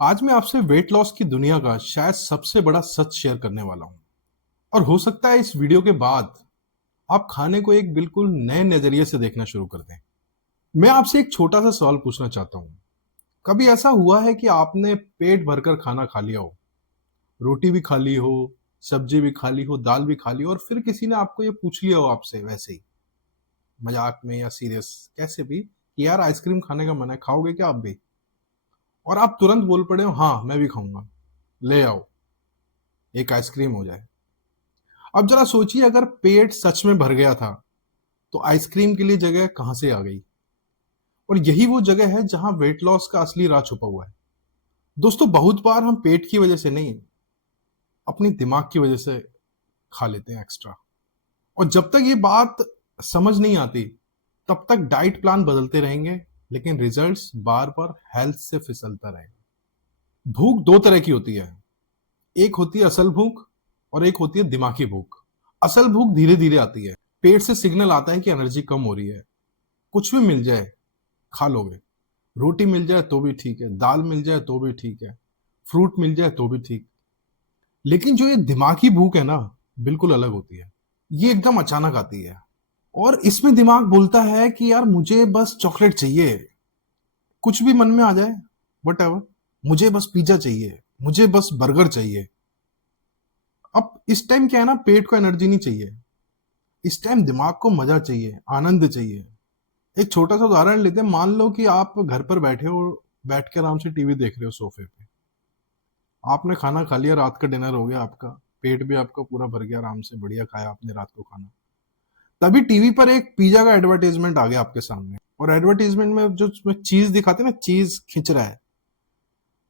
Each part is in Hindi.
आज मैं आपसे वेट लॉस की दुनिया का शायद सबसे बड़ा सच शेयर करने वाला हूं। और हो सकता है इस वीडियो के बाद आप खाने को एक बिल्कुल नए नजरिए से देखना शुरू कर दें। मैं आपसे एक छोटा सा सवाल पूछना चाहता हूं। कभी ऐसा हुआ है कि आपने पेट भरकर खाना खा लिया हो, रोटी भी खा ली हो, सब्जी भी खा ली हो, दाल भी खा ली हो, और फिर किसी ने आपको ये पूछ लिया हो आपसे वैसे ही मजाक में या सीरियस कैसे भी कि यार आइसक्रीम खाने का मन है, खाओगे क्या आप भी? और आप तुरंत बोल पड़े हो हाँ मैं भी खाऊंगा, ले आओ एक आइसक्रीम हो जाए। अब जरा सोचिए, अगर पेट सच में भर गया था तो आइसक्रीम के लिए जगह कहां से आ गई? और यही वो जगह है जहां वेट लॉस का असली राज छुपा हुआ है। दोस्तों, बहुत बार हम पेट की वजह से नहीं, अपनी दिमाग की वजह से खा लेते हैं एक्स्ट्रा। और जब तक ये बात समझ नहीं आती तब तक डाइट प्लान बदलते रहेंगे, लेकिन रिजल्ट्स बार बार हेल्थ से फिसलता रहेगा। भूख दो तरह की होती है। एक होती है असल भूख और एक होती है दिमागी भूख। असल भूख धीरे धीरे आती है। पेट से सिग्नल आता है कि एनर्जी कम हो रही है। कुछ भी मिल जाए खा लोगे। रोटी मिल जाए तो भी ठीक है, दाल मिल जाए तो भी ठीक है, फ्रूट मिल जाए तो भी ठीक। लेकिन जो ये दिमागी भूख है ना, बिल्कुल अलग होती है। ये एकदम अचानक आती है और इसमें दिमाग बोलता है कि यार मुझे बस चॉकलेट चाहिए, कुछ भी मन में आ जाए, वट एवर, मुझे बस पिज्जा चाहिए, मुझे बस बर्गर चाहिए। अब इस टाइम क्या है ना, पेट को एनर्जी नहीं चाहिए, इस टाइम दिमाग को मजा चाहिए, आनंद चाहिए। एक छोटा सा उदाहरण लेते हैं। मान लो कि आप घर पर बैठे हो, बैठ के आराम से टीवी देख रहे हो सोफे पे। आपने खाना खा लिया, रात का डिनर हो गया आपका, पेट भी आपका पूरा भर गया, आराम से बढ़िया खाया आपने रात को खाना। तभी टीवी पर एक पिज्जा का एडवर्टाइजमेंट आ गया आपके सामने, और एडवर्टाइजमेंट में जो उसमें चीज दिखाते हैं ना, चीज खिंच रहा है,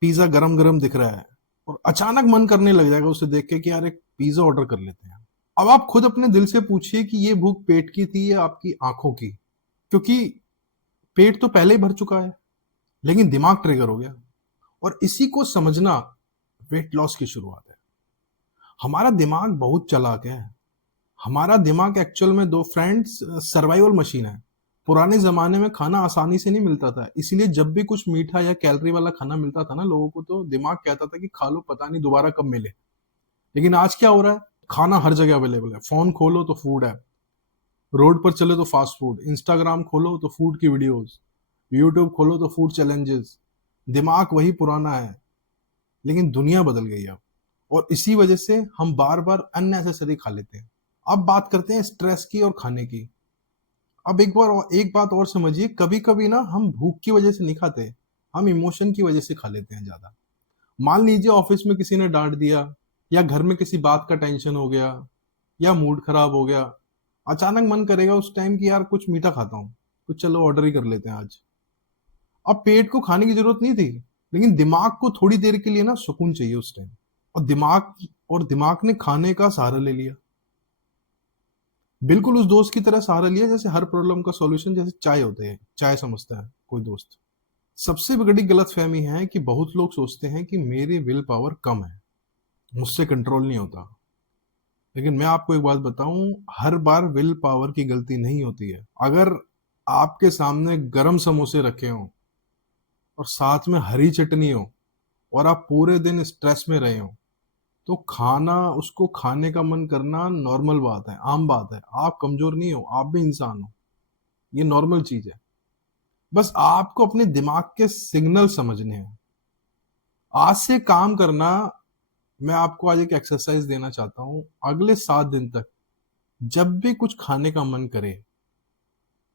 पिज्जा गरम गरम दिख रहा है, और अचानक मन करने लग जाएगा उसे देख के कि यार एक पिज्जा ऑर्डर कर लेते हैं। अब आप खुद अपने दिल से पूछिए कि ये भूख पेट की थी या आपकी आंखों की? क्योंकि पेट तो पहले ही भर चुका है, लेकिन दिमाग ट्रिगर हो गया। और इसी को समझना वेट लॉस की शुरुआत है। हमारा दिमाग बहुत चालाक है। हमारा दिमाग एक्चुअल में दो फ्रेंड्स सर्वाइवल मशीन है। पुराने जमाने में खाना आसानी से नहीं मिलता था, इसलिए जब भी कुछ मीठा या कैलोरी वाला खाना मिलता था ना लोगों को, तो दिमाग कहता था कि खा लो, पता नहीं दोबारा कब मिले। लेकिन आज क्या हो रहा है? खाना हर जगह अवेलेबल है। फोन खोलो तो फूड है, रोड पर चले तो फास्ट फूड, इंस्टाग्राम खोलो तो फूड की वीडियोस, यूट्यूब खोलो तो फूड चैलेंजेस। दिमाग वही पुराना है, लेकिन दुनिया बदल गई अब। और इसी वजह से हम बार बार अननेसेसरी खा लेते हैं। अब बात करते हैं स्ट्रेस की और खाने की। अब एक बात और समझिए, कभी कभी ना हम भूख की वजह से नहीं खाते, हम इमोशन की वजह से खा लेते हैं ज्यादा। मान लीजिए ऑफिस में किसी ने डांट दिया, या घर में किसी बात का टेंशन हो गया, या मूड खराब हो गया। अचानक मन करेगा उस टाइम कि यार कुछ मीठा खाता हूँ, कुछ चलो ऑर्डर ही कर लेते हैं आज। अब पेट को खाने की जरूरत नहीं थी, लेकिन दिमाग को थोड़ी देर के लिए ना सुकून चाहिए उस टाइम। और दिमाग ने खाने का सहारा ले लिया। बिल्कुल उस दोस्त की तरह सहारा लिया जैसे हर प्रॉब्लम का सॉल्यूशन जैसे चाय होते हैं, चाय समझता है कोई दोस्त। सबसे बड़ी गलतफहमी है कि बहुत लोग सोचते हैं कि मेरी विल पावर कम है, मुझसे कंट्रोल नहीं होता। लेकिन मैं आपको एक बात बताऊं, हर बार विल पावर की गलती नहीं होती है। अगर आपके सामने गरम समोसे रखे हों और साथ में हरी चटनी हो, और आप पूरे दिन स्ट्रेस में रहे हो, तो खाना उसको खाने का मन करना नॉर्मल बात है, आम बात है। आप कमजोर नहीं हो, आप भी इंसान हो, ये नॉर्मल चीज है। बस आपको अपने दिमाग के सिग्नल समझने हैं। आज से काम करना। मैं आपको आज एक एक्सरसाइज देना चाहता हूं। अगले 7 दिन तक जब भी कुछ खाने का मन करे,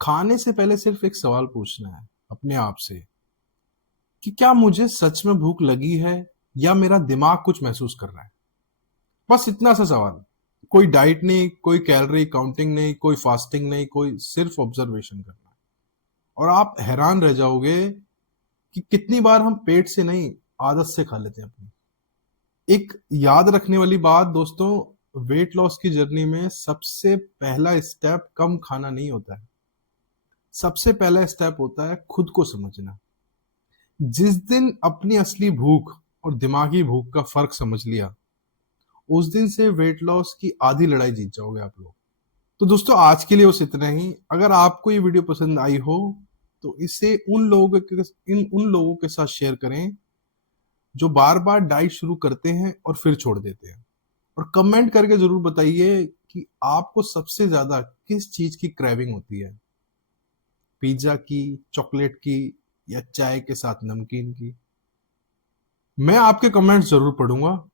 खाने से पहले सिर्फ एक सवाल पूछना है अपने आप से कि क्या मुझे सच में भूख लगी है, या मेरा दिमाग कुछ महसूस कर रहा है। बस इतना सा सवाल। कोई डाइट नहीं, कोई कैलोरी काउंटिंग नहीं, कोई फास्टिंग नहीं, कोई सिर्फ ऑब्जर्वेशन करना है। और आप हैरान रह जाओगे कि कितनी बार हम पेट से नहीं, आदत से खा लेते हैं अपनी। एक याद रखने वाली बात दोस्तों, वेट लॉस की जर्नी में सबसे पहला स्टेप कम खाना नहीं होता है। सबसे पहला स्टेप होता है खुद को समझना। जिस दिन अपनी असली भूख और दिमागी भूख का फर्क समझ लिया, उस दिन से वेट लॉस की आधी लड़ाई जीत जाओगे आप लोग। तो दोस्तों, आज के लिए बस इतना ही। अगर आपको ये वीडियो पसंद आई हो तो इसे उन लोगों के साथ शेयर करें जो बार बार डाइट शुरू करते हैं और फिर छोड़ देते हैं। और कमेंट करके जरूर बताइए कि आपको सबसे ज्यादा किस चीज की क्रेविंग होती है, पिज्जा की, चॉकलेट की, या चाय के साथ नमकीन की। मैं आपके कमेंट्स जरूर पढ़ूंगा।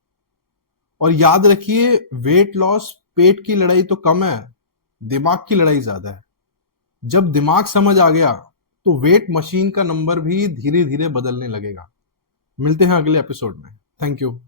और याद रखिए, वेट लॉस पेट की लड़ाई तो कम है, दिमाग की लड़ाई ज्यादा है। जब दिमाग समझ आ गया तो वेट मशीन का नंबर भी धीरे धीरे बदलने लगेगा। मिलते हैं अगले एपिसोड में। Thank you.